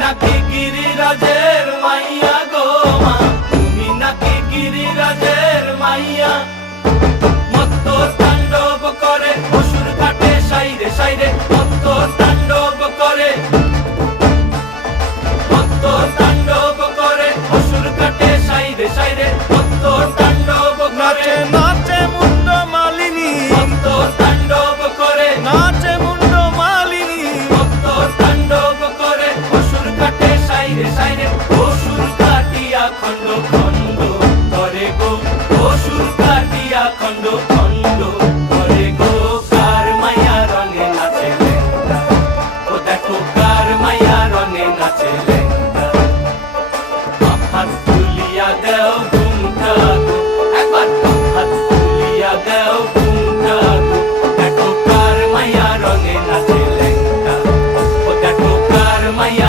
নাকি গিরিরাজের মাইয়া গো মা, তুমি নাকি গিরিরাজের মাইয়া। মত্ত তাণ্ডব করে অসুর ঘাটে সাইরে সাইরে, মত্ত তাণ্ডব করে